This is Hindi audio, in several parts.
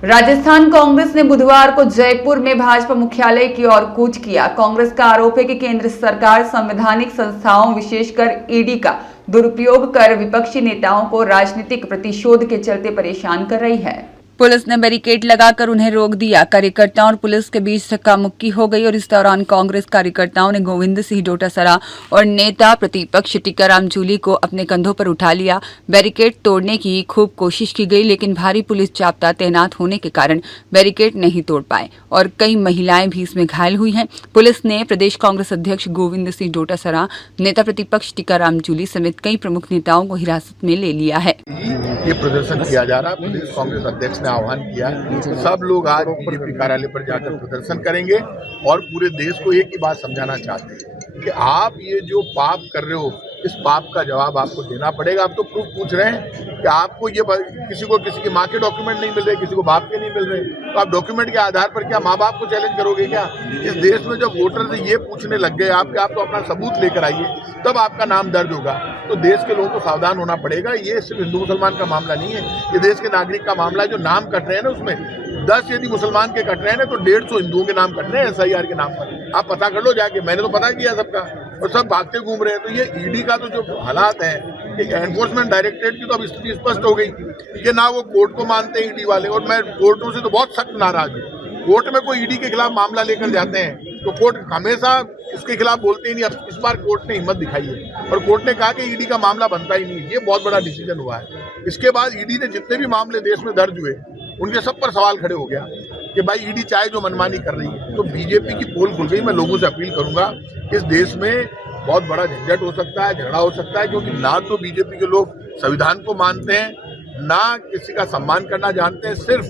राजस्थान कांग्रेस ने बुधवार को जयपुर में भाजपा मुख्यालय की ओर कूच किया। कांग्रेस का आरोप है कि केंद्र सरकार संवैधानिक संस्थाओं विशेषकर ईडी का दुरुपयोग कर विपक्षी नेताओं को राजनीतिक प्रतिशोध के चलते परेशान कर रही है। पुलिस ने बैरिकेड लगाकर उन्हें रोक दिया। कार्यकर्ताओं और पुलिस के बीच धक्का मुक्की हो गई और इस दौरान कांग्रेस कार्यकर्ताओं ने गोविंद सिंह डोटासरा और नेता प्रतिपक्ष टीकाराम जूली को अपने कंधों पर उठा लिया। बैरिकेड तोड़ने की खूब कोशिश की गई, लेकिन भारी पुलिस जाब्ता तैनात होने के कारण बैरिकेड नहीं तोड़ पाए और कई महिलाएं भी इसमें घायल हुई हैं। पुलिस ने प्रदेश कांग्रेस अध्यक्ष गोविंद सिंह डोटासरा, नेता प्रतिपक्ष टीकाराम जूली समेत कई प्रमुख नेताओं को हिरासत में ले लिया है। ये प्रदर्शन किया जा रहा है। प्रदेश कांग्रेस अध्यक्ष ने आह्वान किया है, सब लोग आज बीजेपी कार्यालय पर जाकर प्रदर्शन करेंगे और पूरे देश को एक ही बात समझाना चाहते हैं कि आप ये जो पाप कर रहे हो, इस पाप का जवाब आपको देना पड़ेगा। आप तो प्रूफ पूछ रहे हैं कि आपको ये किसी को किसी की माँ के डॉक्यूमेंट नहीं मिल रहे, किसी को बाप के नहीं मिल रहे, तो आप डॉक्यूमेंट के आधार पर क्या माँ बाप को चैलेंज करोगे क्या? इस देश में जब वोटर से ये पूछने लग गए आप तो अपना सबूत लेकर आइए, तब आपका नाम दर्ज होगा। तो देश के लोगों को सावधान होना पड़ेगा। ये सिर्फ हिंदू मुसलमान का मामला नहीं है, ये देश के नागरिक का मामला है। जो नाम कट रहे हैं ना, उसमें 10 यदि मुसलमान के कट रहे हैं ना, तो 150 हिंदुओं के नाम कट रहे हैं SIR के नाम पर। आप पता कर लो जाके, मैंने तो पता किया सबका, और सब भागते घूम रहे हैं। तो ये ईडी का तो जो हालात है, एनफोर्समेंट डायरेक्टरेट की तो अब स्थिति स्पष्ट हो गई कि ना वो कोर्ट को मानते हैं ईडी वाले, और मैं कोर्टों से तो बहुत सख्त नाराज हूँ। कोर्ट में कोई ईडी के खिलाफ मामला लेकर जाते हैं तो कोर्ट हमेशा उसके खिलाफ बोलते ही नहीं। अब इस बार कोर्ट ने हिम्मत दिखाई है और कोर्ट ने कहा कि ईडी का मामला बनता ही नहीं। ये बहुत बड़ा डिसीजन हुआ है। इसके बाद ईडी ने जितने भी मामले देश में दर्ज हुए, उनके सब पर सवाल खड़े हो गया कि भाई ईडी चाहे जो मनमानी कर रही है। तो बीजेपी की पोल खुल गई। मैं लोगों से अपील करूंगा, इस देश में बहुत बड़ा झंझट हो सकता है, झगड़ा हो सकता है, क्योंकि ना तो बीजेपी के लोग संविधान को मानते हैं, ना किसी का सम्मान करना जानते हैं। सिर्फ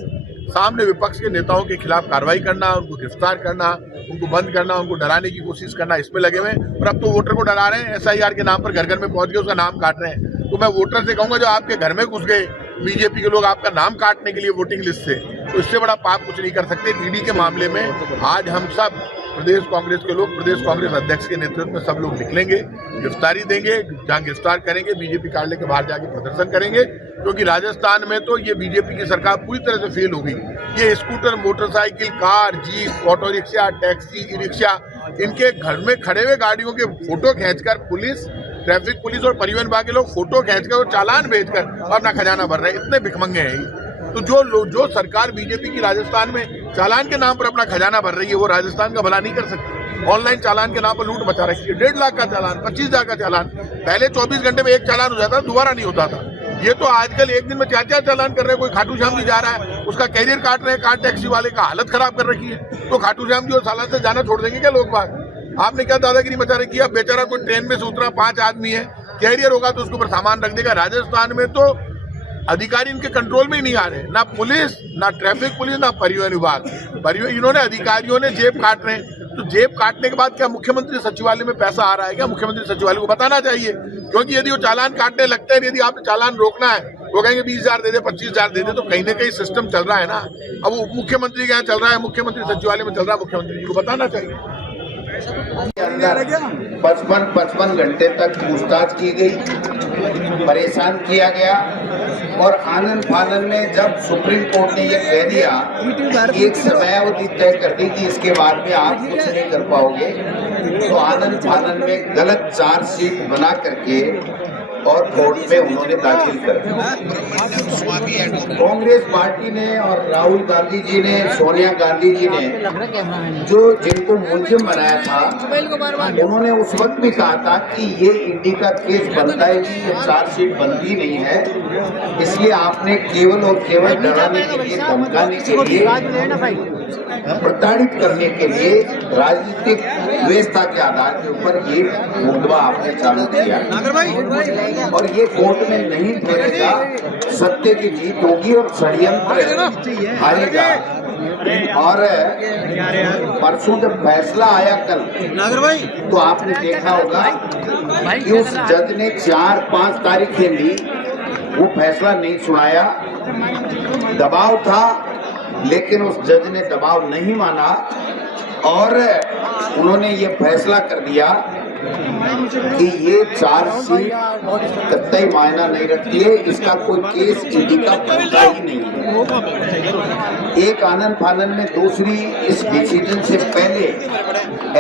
सामने विपक्ष के नेताओं के खिलाफ कार्रवाई करना, उनको गिरफ्तार करना, उनको बंद करना, उनको डराने की कोशिश करना, इसमें लगे हुए। और अब तो वोटर को डरा रहे हैं, SIR के नाम पर घर घर में पहुंच गए, उसका नाम काट रहे हैं। तो मैं वोटर से कहूंगा, जो आपके घर में घुस गए बीजेपी के लोग आपका नाम काटने के लिए वोटिंग लिस्ट से, तो इससे बड़ा पाप कुछ नहीं कर सकते। ईडी के मामले में आज हम सब प्रदेश कांग्रेस के लोग, प्रदेश कांग्रेस अध्यक्ष के नेतृत्व में सब लोग निकलेंगे, गिरफ्तारी देंगे, जहां गिरफ्तार करेंगे, बीजेपी कार्यालय के बाहर जाके प्रदर्शन करेंगे। क्योंकि राजस्थान में तो ये बीजेपी की सरकार पूरी तरह से फेल हो गई। ये scooter, motorcycle, car, jeep, auto rickshaw, taxi, e rickshaw, इनके घर में खड़े हुए गाड़ियों के फोटो खींचकर पुलिस, ट्रैफिक पुलिस और परिवहन विभाग के लोग फोटो खींचकर और चालान भेजकर अपना खजाना भर रहे हैं। इतने भिखमंगे हैं। तो जो सरकार बीजेपी की राजस्थान में चालान के नाम पर अपना खजाना भर रही है, वो राजस्थान का भला नहीं कर सकती। ऑनलाइन चालान के नाम पर लूट मचा रखी है। 1.5 लाख का चालान, 25,000 का चालान, पहले 24 घंटे में एक चालान हो जाता, दोबारा नहीं होता था। ये तो आजकल एक दिन में 4-4 चालान कर रहे हैं। कोई खाटू श्याम जी जा रहा है, उसका कैरियर काट रहे हैं, कार टैक्सी वाले का हालत खराब कर रखी है। तो खाटू श्याम जी और सालान से जाना छोड़ देंगे क्या लोग बाग? आपने क्या दादागिरी मचा रखी है? बेचारा कोई ट्रेन में से उतरा, 5 आदमी है, कैरियर होगा तो उसके ऊपर सामान रख देगा। राजस्थान में तो अधिकारी इनके कंट्रोल में ही नहीं आ रहे, ना पुलिस, ना ट्रैफिक पुलिस, ना परिवहन विभाग। इन्होंने अधिकारियों ने जेब काट रहे हैं। तो जेब काटने के बाद क्या मुख्यमंत्री सचिवालय में पैसा आ रहा है क्या? मुख्यमंत्री सचिवालय को बताना चाहिए। क्योंकि यदि वो चालान काटने लगते हैं, यदि आपने चालान रोकना है, वो कहेंगे 20,000 दे दे, 25,000 दे दे। तो कहीं ना कहीं सिस्टम चल रहा है ना। अब वो मुख्यमंत्री के यहाँ चल रहा है, मुख्यमंत्री सचिवालय में चल रहा है, मुख्यमंत्री जी को बताना चाहिए। अंदर 55 घंटे तक पूछताछ की गई, परेशान किया गया, और आनंद फानन में जब सुप्रीम कोर्ट ने ये कह दिया, एक समयावधि तय कर दी कि इसके बाद में आप कुछ नहीं कर पाओगे, तो आनंद फानन में गलत चार्जशीट बना करके और कोर्ट में उन्होंने दाखिल कर दिया। कांग्रेस पार्टी ने और राहुल गांधी जी ने, सोनिया गांधी जी ने, जो जिनको मुलजिम बनाया था, उन्होंने उस वक्त भी कहा था कि ये ईडी का केस बनता है कि ये चार्जशीट बनती नहीं है, इसलिए आपने केवल और केवल डराने के लिए, धमकाने के लिए, प्रताड़ित करने के लिए, राजनीतिक व्यवस्था के आधार के ऊपर ये मुकदमा आपने चालू किया और ये कोर्ट में नहीं ठहरेगा। सत्य की जीत होगी और षड्यंत्र हारेगा। और परसों जब फैसला आया कल, तो आपने देखा होगा कि उस जज ने 4-5 तारीखें ली, वो फैसला नहीं सुनाया। दबाव था, लेकिन उस जज ने दबाव नहीं माना और उन्होंने ये फैसला कर दिया कि ये चार्जशीट कतई मायना नहीं रखती है, इसका कोई केस ईडी का बनता ही नहीं है। एक आनंद फानन में दूसरी इस डिसीजन से पहले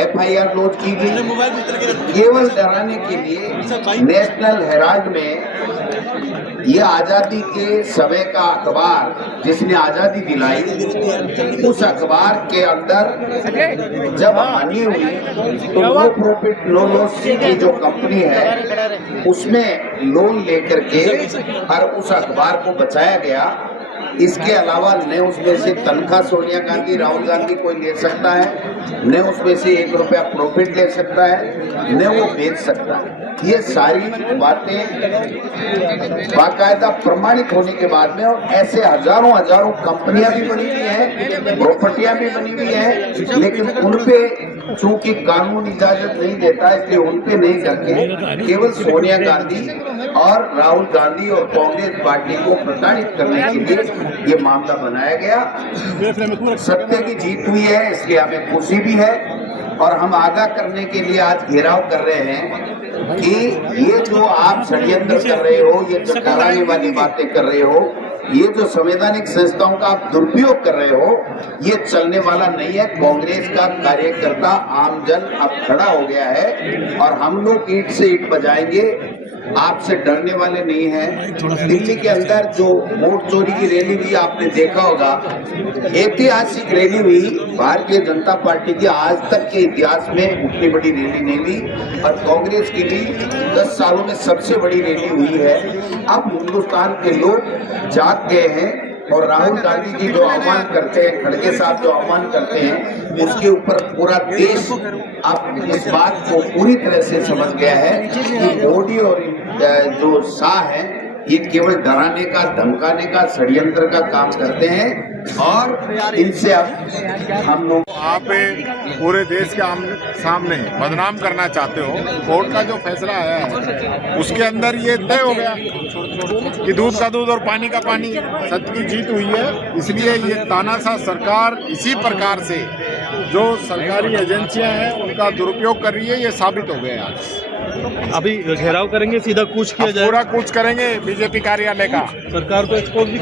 एफआईआर लॉन्च की गई केवल डराने के लिए। नेशनल हेराल्ड में ये आजादी के समय का अखबार जिसने आजादी दिलाई, उस अखबार के अंदर जब हानि हुई तो नो प्रॉफिट नो लॉस की जो कंपनी है उसमें लोन लेकर के और उस अखबार को बचाया गया। इसके अलावा न उसमें से तनख्वाह सोनिया गांधी राहुल गांधी कोई ले सकता है, न उसमें से 1 रुपया प्रॉफिट ले सकता है, न वो बेच सकता है। ये सारी बातें बाकायदा प्रमाणित होने के बाद में, और ऐसे हजारों हजारों कंपनियां भी बनी हुई हैं, प्रॉपर्टियां भी बनी हुई हैं, लेकिन उनपे चूंकि कानून इजाजत नहीं देता इसलिए उनपे नहीं करके केवल सोनिया गांधी और राहुल गांधी और कांग्रेस पार्टी को प्रताड़ित करने के लिए ये मामला बनाया गया। सत्य की जीत हुई है, इसलिए हमें खुशी भी है और हम आगाह करने के लिए आज घेराव कर रहे हैं कि ये जो आप षड्यंत्र कर रहे हो, ये जो डराने वाली बातें कर रहे हो, ये जो संवैधानिक संस्थाओं का आप दुरुपयोग कर रहे हो, ये चलने वाला नहीं है। कांग्रेस का कार्यकर्ता आमजन अब खड़ा हो गया है और हम लोग ईंट से ईंट बजाएंगे, आपसे डरने वाले नहीं हैं। दिल्ली के अंदर जो वोट चोरी की रैली हुई आपने देखा होगा, ऐतिहासिक रैली हुई। भारतीय जनता पार्टी की आज तक के इतिहास में उतनी बड़ी रैली नहीं हुई और कांग्रेस की भी 10 सालों में सबसे बड़ी रैली हुई है। अब हिंदुस्तान के लोग जाग गए हैं और राहुल गांधी जी जो आह्वान करते हैं, खड़गे साहब जो आह्वान करते हैं, उसके ऊपर पूरा देश अब इस बात को पूरी तरह से समझ गया है कि मोदी और जो शाह है ये केवल डराने का, धमकाने का, षड्यंत्र का काम करते हैं और इनसे अब हम लोग आप पूरे देश के सामने बदनाम करना चाहते हो। कोर्ट का जो फैसला आया है उसके अंदर ये तय हो गया कि दूध का दूध और पानी का पानी, सत्य की जीत हुई है। इसलिए ये तानाशाह सरकार इसी प्रकार से जो सरकारी एजेंसियां हैं उनका दुरुपयोग कर रही है, ये साबित हो गया आज। अभी घेराव करेंगे, सीधा कूच किया जाएगा, पूरा कूच करेंगे बीजेपी कार्यालय का। सरकार को एक्सपोज भी